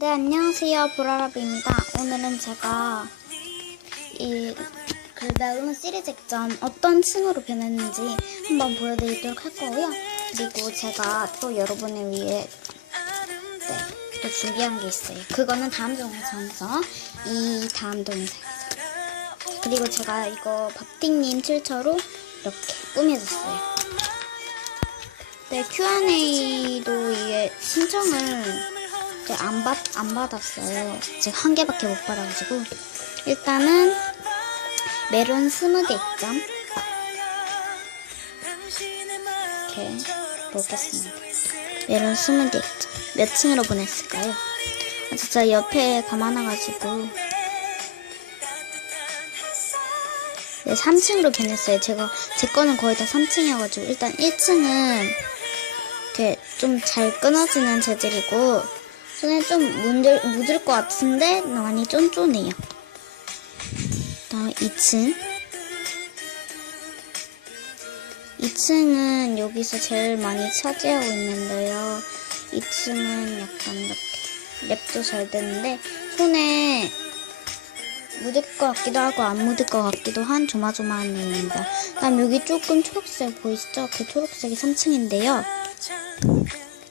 네, 안녕하세요. 보라라비입니다. 오늘은 제가 이 글배운 시리즈 액점 어떤 층으로 변했는지 한번 보여드리도록 할 거고요. 그리고 제가 또 여러분을 위해 네, 또 준비한 게 있어요. 그거는 다음 동영상에서 이 다음 동영상에서 그리고 제가 이거 밥띵님 출처로 이렇게 꾸며줬어요. 네, Q&A도 이게 신청을 안, 받, 안 받았어요. 지금 한 개밖에 못 받아가지고. 일단은, 메론 스무디 액점. 이렇게 보겠습니다. 메론 스무디 액점. 몇 층으로 보냈을까요? 아, 진짜 옆에 감아놔가지고. 네, 3층으로 변했어요. 제가, 제 거는 거의 다 3층이어가지고. 일단 1층은 이렇게 좀 잘 끊어지는 재질이고, 손에 좀 묻을, 묻을 것 같은데 많이 쫀쫀해요. 다음 2층. 2층은 여기서 제일 많이 차지하고 있는데요. 2층은 약간 이렇게 랩도 잘 되는데 손에 묻을 것 같기도 하고 안 묻을 것 같기도 한 조마조마한 내용입니다. 다음 여기 조금 초록색 보이시죠? 그 초록색이 3층인데요.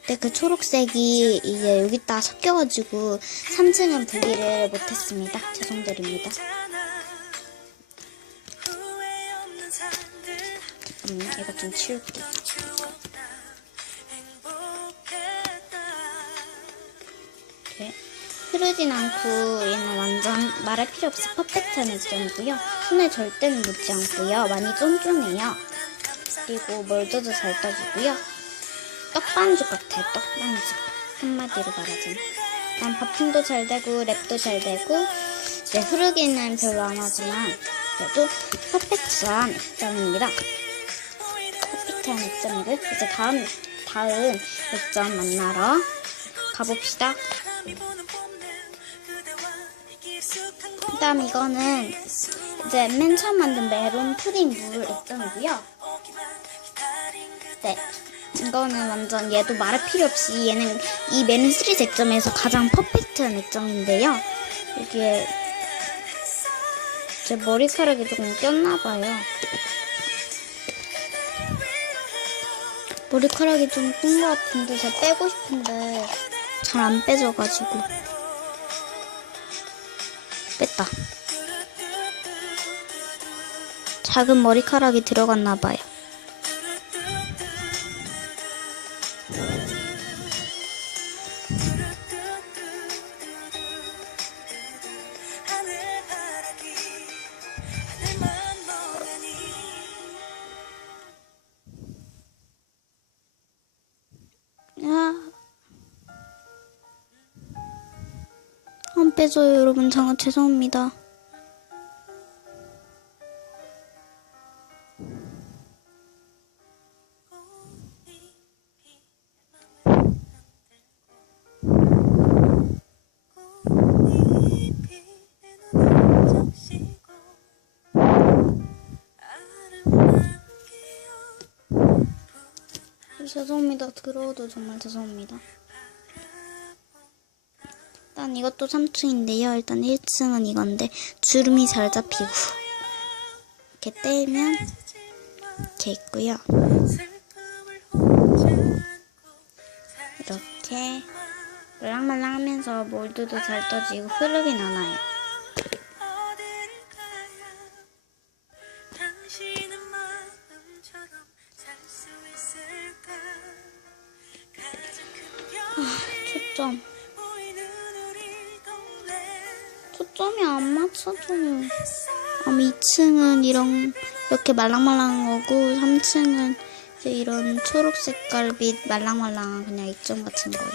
근데 그 초록색이 이제 여기다 섞여가지고 3층은 보기를 못했습니다. 죄송드립니다. 음, 이거 좀 치울게. 이렇게 흐르진 않고 얘는 완전 말할 필요 없이 퍼펙트한 액정이고요. 손에 절대 묻지 않고요. 많이 쫀쫀해요. 그리고 멀더도 잘 떠주고요. 떡반죽 같아요, 떡반죽. 한마디로 말하자면. 난 바풍도 잘 되고, 랩도 잘 되고, 이제 흐르기는 별로 안 하지만, 그래도 퍼펙트한 액점입니다. 퍼펙트한 액점이고, 이제 다음, 다음 액점 만나러 가봅시다. 그 다음 이거는 이제 맨 처음 만든 메론 푸딩 물 액정이고요. 네. 이거는 완전 얘도 말할 필요 없이 얘는 이 메론 시리즈 액점에서 가장 퍼펙트한 액정인데요. 이게 제 머리카락이 조금 꼈나봐요. 머리카락이 좀 낀 것 같은데 제가 빼고 싶은데 잘 안 빼져가지고 뺐다. 작은 머리카락이 들어갔나봐요. 빼줘요, 여러분. 정말 죄송합니다. 죄송합니다. 들어도 정말 죄송합니다. 일단 이것도 3층인데요. 일단 1층은 이건데 주름이 잘 잡히고 이렇게 떼면 이렇게 있고요. 이렇게 말랑말랑 하면서 몰드도 잘 떠지고 흐르긴 않아요. 큰 초점. 맞춰져. 음, 2층은 이런 이렇게 말랑말랑한 거고 3층은 이제 이런 초록 색깔 빛 말랑말랑한 그냥 액정 같은 거예요.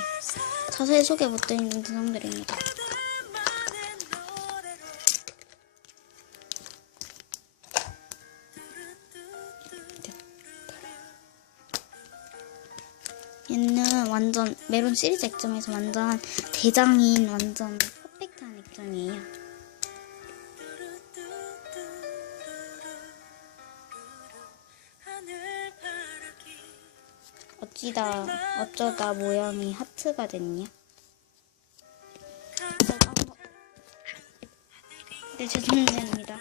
자세히 소개 못 드리는 죄송드립니다. 얘는 완전 메론 시리즈 액정에서 완전 대장인 완전 퍼펙트한 액정이에요. 어찌다 어쩌다 모양이 하트가 됐냐? 네 죄송합니다.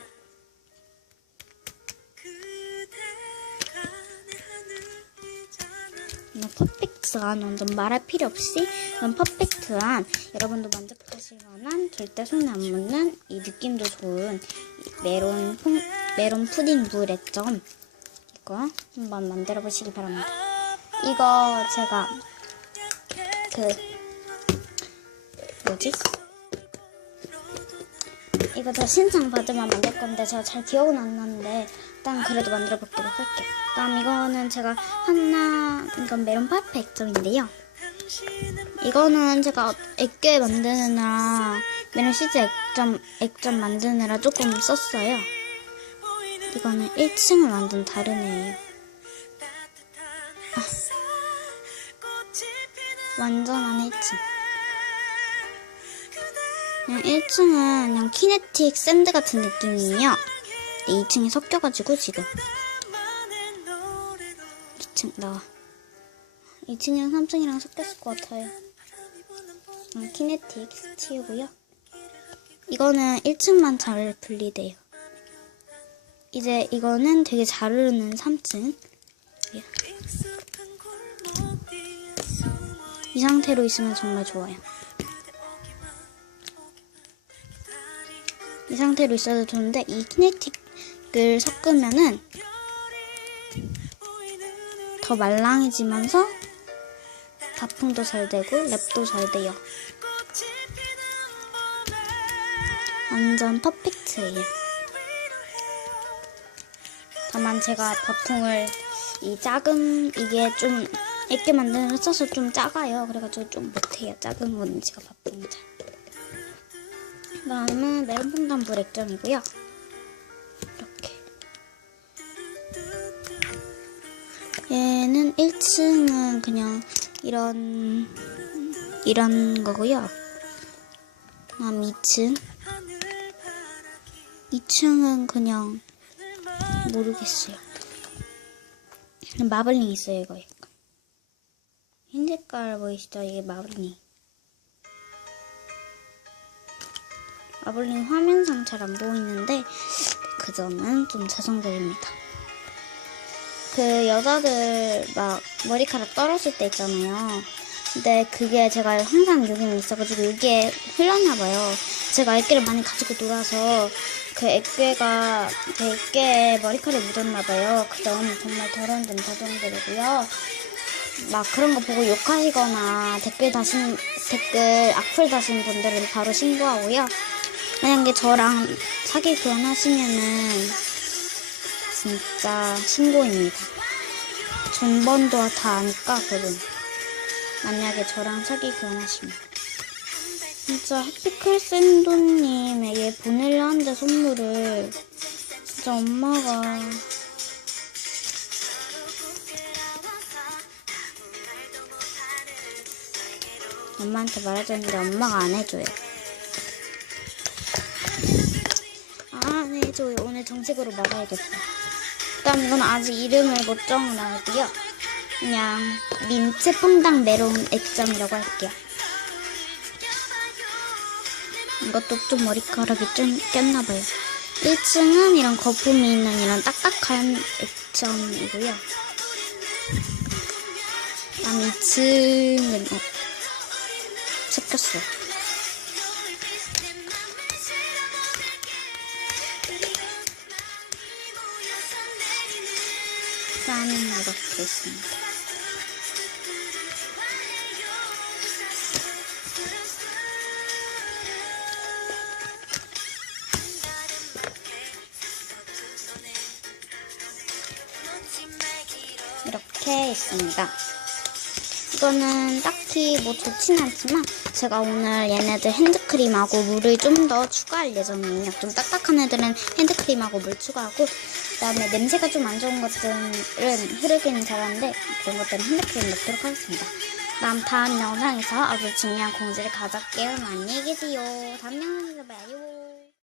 넌 퍼펙트한 완전 말할 필요 없이 넌 퍼펙트한 여러분도 만족하실 만한 절대 손에 안 묻는 이 느낌도 좋은 이 메론 퐁, 메론 푸딩 물의 점 이거 한번 만들어 보시기 바랍니다. 이거 제가 그 뭐지? 이거 저 신청 받으면 만들 건데 제가 잘 기억은 안 나는데 일단 그래도 만들어 보도록 할게요. 그다음 이거는 제가 하나 이건 메론 파프 액정인데요. 이거는 제가 액괴 만드느라 메론 시즈 액점 액점 만드느라 조금 썼어요. 이거는 1층을 만든 다른 애예요. 피는 완전 한 1층. 그대 그냥 1층은 그냥 키네틱 샌드 같은 느낌이에요. 2층이 섞여가지고 지금 나만의 노래로 2층 나와. 2층이랑 3층이랑 섞였을 것 같아요. 음, 키네틱 스티우고요. 이거는 1층만 잘 분리돼요. 이제 이거는 되게 잘 흐르는 3층. 이 상태로 있으면 정말 좋아요. 이 상태로 있어도 좋은데 이 키네틱을 섞으면은 더 말랑해지면서 가풍도 잘 되고 랩도 잘 돼요. 완전 퍼펙트예요. 다만 제가 버풍을 이 작은 이게 좀 액게 만드는 써서 좀 작아요. 그래가지고 좀 못해요. 작은 거는 제가 잘. 그다음은 메론 퐁당불 액정이고요. 이렇게. 얘는 1층은 그냥 이런 이런 거고요. 다음 2층. 2층은 그냥 모르겠어요. 마블링 있어요, 이거 약간. 흰 색깔 보이시죠? 이게 마블링. 마블링 화면상 잘 안 보이는데 그 점은 좀 죄송드립니다. 그 여자들 막 머리카락 떨어질 때 있잖아요. 근데 그게 제가 항상 여기는 있어가지고 여기에 흘렀나 봐요. 제가 액괴를 많이 가지고 놀아서 그 액괴가 제 액괴에 머리카락이 묻었나 봐요. 그 점 정말 더러운 점 죄송드리고요. 막 그런 거 보고 욕하시거나 댓글 다신 댓글 악플 다신 분들은 바로 신고하고요. 만약에 저랑 사기 교환하시면은 진짜 신고입니다. 전번도 다 아니까 그분. 만약에 저랑 사기 교환하시면. 진짜 해피클샌도님에게 보내려 하는데 선물을 진짜 엄마가 엄마한테 말해줬는데 엄마가 안 해줘요. 안 해줘요. 오늘 정식으로 말해야겠다. 그다음 이건 아직 이름을 못 정해놨고요. 그냥 민트 퐁당 메론 액정이라고 할게요. 이것도 좀 머리카락이 좀 꼈나봐요. 1층은 이런 거품이 있는 이런 딱딱한 액정이고요. 다음 2층은 어, 섞였어. 짠 이렇게 있습니다. 이렇게 있습니다. 이거는 딱히 뭐 좋진 않지만 제가 오늘 얘네들 핸드크림하고 물을 좀 더 추가할 예정이에요. 좀 딱딱한 애들은 핸드크림하고 물 추가하고 그다음에 냄새가 좀 안 좋은 것들은 흐르기는 잘하는데 그런 것들은 핸드크림 넣도록 하겠습니다. 다음 다음 영상에서 아주 중요한 공지를 가져올게요. 안녕히 계세요. 다음 영상에서 봐요.